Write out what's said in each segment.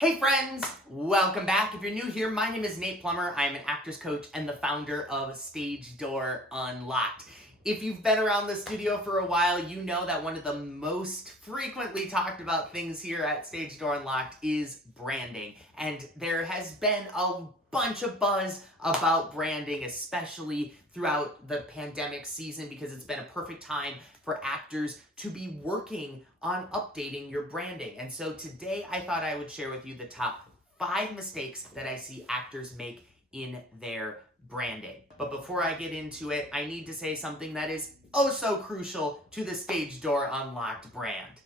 Hey friends, welcome back. If you're new here, my name is Nate Plummer. I am an actor's coach and the founder of Stage Door Unlocked. If you've been around the studio for a while, you know that one of the most frequently talked about things here at Stage Door Unlocked is branding. And there has been a bunch of buzz about branding, especially throughout the pandemic season, because it's been a perfect time for actors to be working on updating your branding. And so today I thought I would share with you the top 5 mistakes that I see actors make in their branding. But before I get into it, I need to say something that is oh so crucial to the Stage Door Unlocked brand.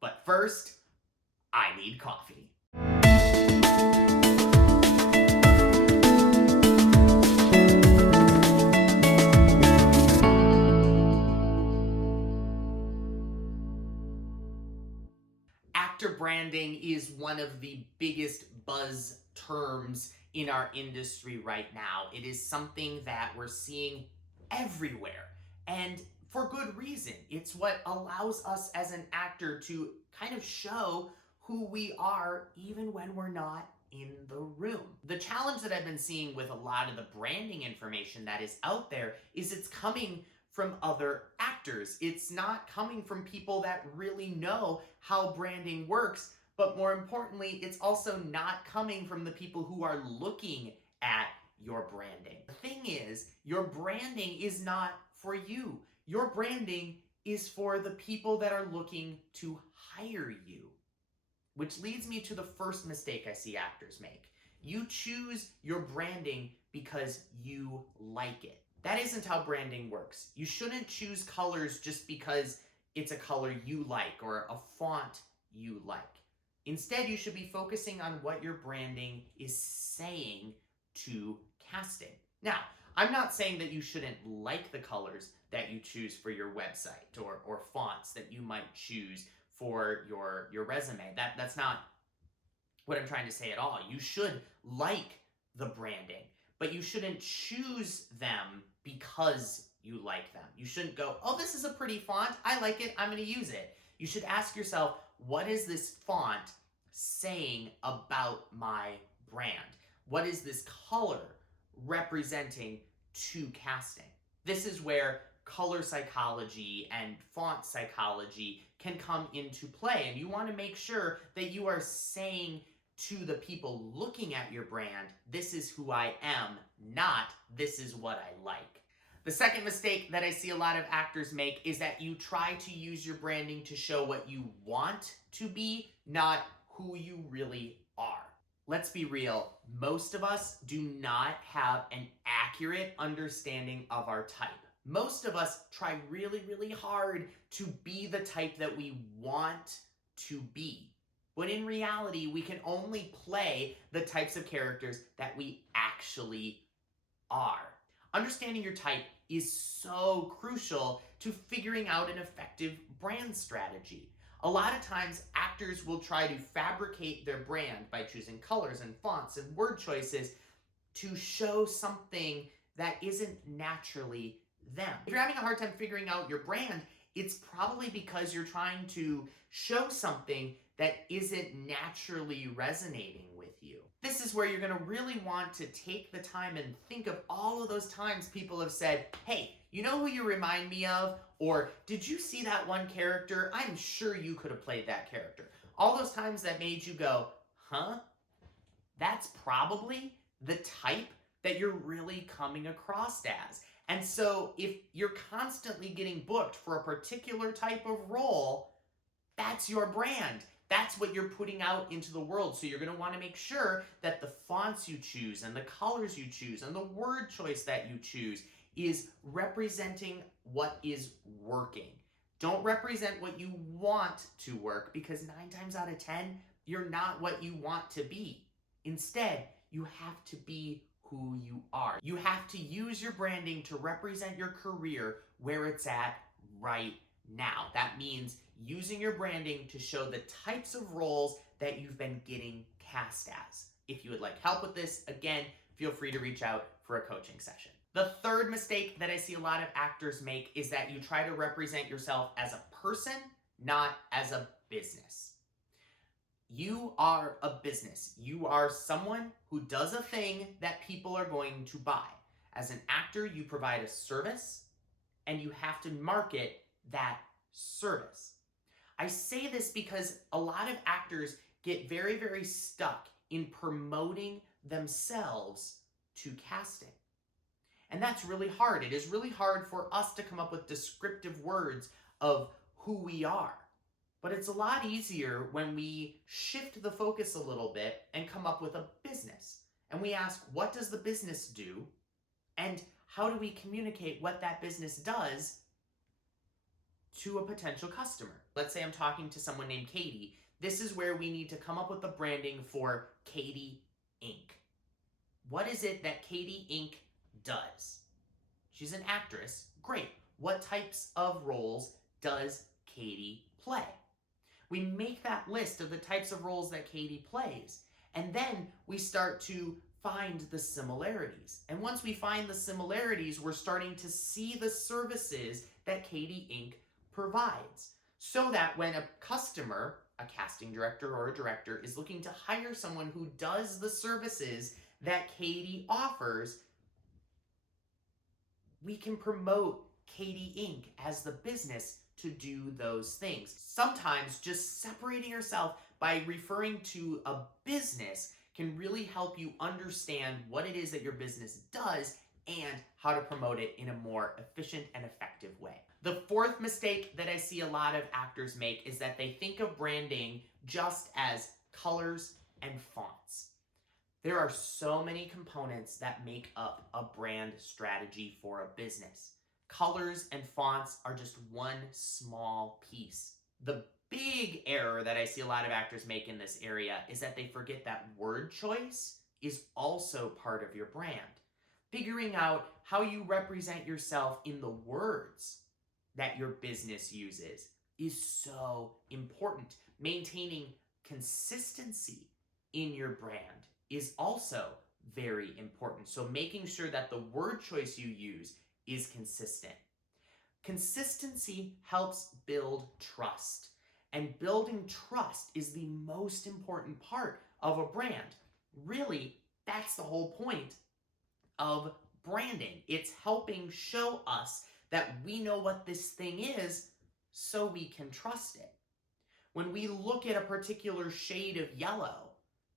But first, I need coffee. Actor branding is one of the biggest buzz terms in our industry right now. It is something that we're seeing everywhere, and for good reason. It's what allows us as an actor to kind of show who we are even when we're not in the room. The challenge that I've been seeing with a lot of the branding information that is out there is it's coming from other actors. It's not coming from people that really know how branding works, but more importantly, it's also not coming from the people who are looking at your branding. The thing is, your branding is not for you. Your branding is for the people that are looking to hire you. Which leads me to the first mistake I see actors make. You choose your branding because you like it. That isn't how branding works. You shouldn't choose colors just because it's a color you like or a font you like. Instead, you should be focusing on what your branding is saying to casting. Now, I'm not saying that you shouldn't like the colors that you choose for your website or fonts that you might choose for your resume. That's not what I'm trying to say at all. You should like the branding, but you shouldn't choose them because you like them. You shouldn't go, oh, this is a pretty font. I like it. I'm going to use it. You should ask yourself, what is this font saying about my brand? What is this color representing to casting? This is where color psychology and font psychology can come into play. And you want to make sure that you are saying to the people looking at your brand, this is who I am, not this is what I like. The second mistake that I see a lot of actors make is that you try to use your branding to show what you want to be, not who you really are. Let's be real, most of us do not have an accurate understanding of our type. Most of us try really, really hard to be the type that we want to be. When in reality, we can only play the types of characters that we actually are. Understanding your type is so crucial to figuring out an effective brand strategy. A lot of times, actors will try to fabricate their brand by choosing colors and fonts and word choices to show something that isn't naturally them. If you're having a hard time figuring out your brand, it's probably because you're trying to show something that isn't naturally resonating with you. This is where you're going to really want to take the time and think of all of those times people have said, hey, you know who you remind me of? Or did you see that one character? I'm sure you could have played that character. All those times that made you go, huh? That's probably the type that you're really coming across as. And so if you're constantly getting booked for a particular type of role, that's your brand. That's what you're putting out into the world. So you're going to want to make sure that the fonts you choose and the colors you choose and the word choice that you choose is representing what is working. Don't represent what you want to work, because 9 times out of 10, you're not what you want to be. Instead, you have to be who you are. You have to use your branding to represent your career where it's at right now. That means using your branding to show the types of roles that you've been getting cast as. If you would like help with this, again, feel free to reach out for a coaching session. The third mistake that I see a lot of actors make is that you try to represent yourself as a person, not as a business. You are a business. You are someone who does a thing that people are going to buy. As an actor, you provide a service and you have to market that service. I say this because a lot of actors get very, very stuck in promoting themselves to casting. And that's really hard. It is really hard for us to come up with descriptive words of who we are. But it's a lot easier when we shift the focus a little bit and come up with a business. And we ask, what does the business do? And how do we communicate what that business does to a potential customer? Let's say I'm talking to someone named Katie. This is where we need to come up with the branding for Katie Inc. What is it that Katie Inc. does? She's an actress. Great. What types of roles does Katie play? We make that list of the types of roles that Katie plays, and then we start to find the similarities. And once we find the similarities, we're starting to see the services that Katie Inc. provides, so that when a customer, a casting director or a director, is looking to hire someone who does the services that Katie offers, we can promote Katie Inc. as the business to do those things. Sometimes just separating yourself by referring to a business can really help you understand what it is that your business does and how to promote it in a more efficient and effective way. The fourth mistake that I see a lot of actors make is that they think of branding just as colors and fonts. There are so many components that make up a brand strategy for a business. Colors and fonts are just one small piece. The big error that I see a lot of actors make in this area is that they forget that word choice is also part of your brand. Figuring out how you represent yourself in the words that your business uses is so important. Maintaining consistency in your brand is also very important. So making sure that the word choice you use is consistent. Consistency helps build trust. And building trust is the most important part of a brand. Really, that's the whole point of branding. It's helping show us that we know what this thing is so we can trust it. When we look at a particular shade of yellow,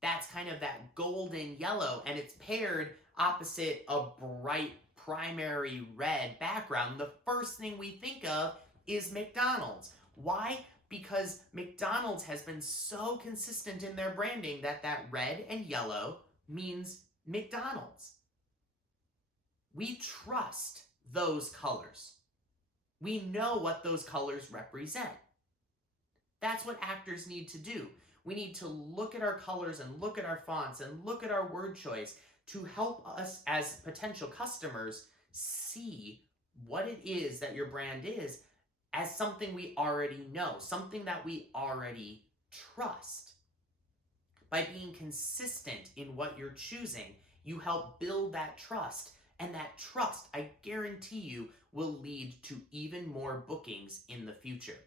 that's kind of that golden yellow, and it's paired opposite a bright primary red background, the first thing we think of is McDonald's. Why? Because McDonald's has been so consistent in their branding that that red and yellow means McDonald's. We trust those colors. We know what those colors represent. That's what actors need to do. We need to look at our colors and look at our fonts and look at our word choice to help us as potential customers see what it is that your brand is as something we already know, something that we already trust. By being consistent in what you're choosing, you help build that trust, and that trust, I guarantee you, will lead to even more bookings in the future.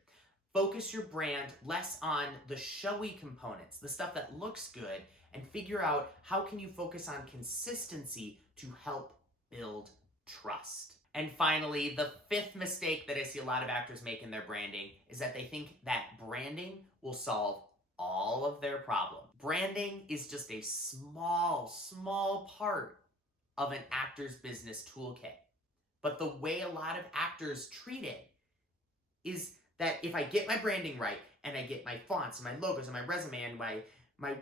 Focus your brand less on the showy components, the stuff that looks good, and figure out how can you focus on consistency to help build trust. And finally, the fifth mistake that I see a lot of actors make in their branding is that they think that branding will solve all of their problems. Branding is just a small part of an actor's business toolkit. But the way a lot of actors treat it is that if I get my branding right, and I get my fonts and my logos and my resume and my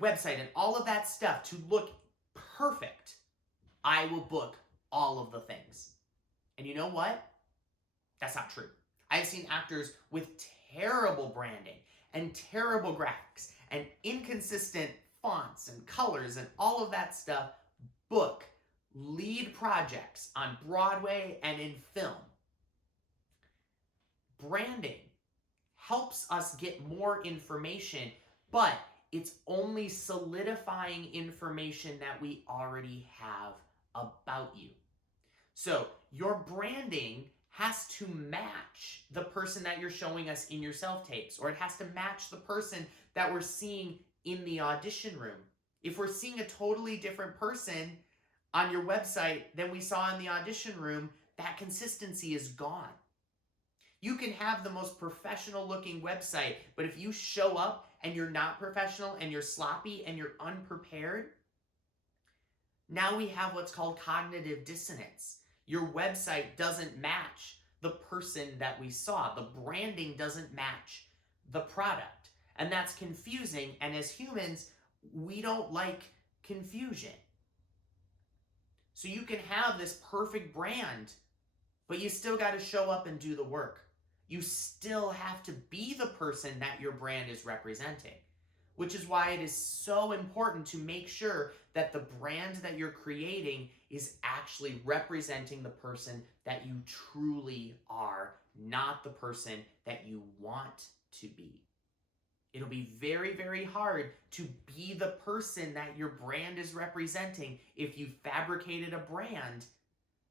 website and all of that stuff to look perfect, I will book all of the things. And you know what? That's not true. I've seen actors with terrible branding and terrible graphics and inconsistent fonts and colors and all of that stuff book lead projects on Broadway and in film. Branding helps us get more information, but it's only solidifying information that we already have about you. So your branding has to match the person that you're showing us in your self-tapes, or it has to match the person that we're seeing in the audition room. If we're seeing a totally different person on your website than we saw in the audition room, that consistency is gone. You can have the most professional looking website, but if you show up and you're not professional and you're sloppy and you're unprepared, now we have what's called cognitive dissonance. Your website doesn't match the person that we saw. The branding doesn't match the product. And that's confusing. And as humans, we don't like confusion. So you can have this perfect brand, but you still got to show up and do the work. You still have to be the person that your brand is representing, which is why it is so important to make sure that the brand that you're creating is actually representing the person that you truly are, not the person that you want to be. It'll be very, very hard to be the person that your brand is representing if you fabricated a brand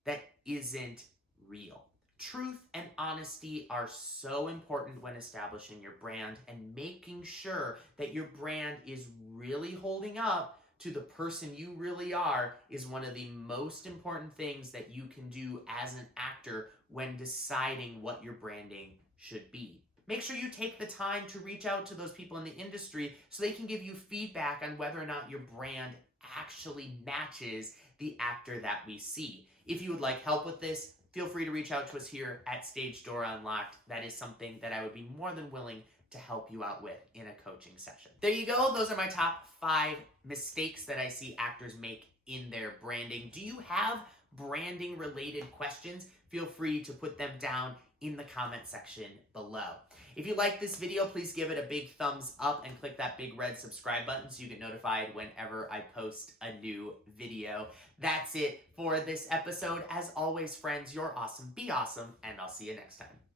that isn't real. Truth and honesty are so important when establishing your brand, and making sure that your brand is really holding up to the person you really are is one of the most important things that you can do as an actor when deciding what your branding should be. Make sure you take the time to reach out to those people in the industry so they can give you feedback on whether or not your brand actually matches the actor that we see. If you would like help with this, feel free to reach out to us here at Stage Door Unlocked. That is something that I would be more than willing to help you out with in a coaching session. There you go. Those are my top 5 mistakes that I see actors make in their branding. Do you have branding related questions? Feel free to put them down in the comment section below. If you like this video, please give it a big thumbs up and click that big red subscribe button so you get notified whenever I post a new video. That's it for this episode. As always, friends, you're awesome, be awesome, and I'll see you next time.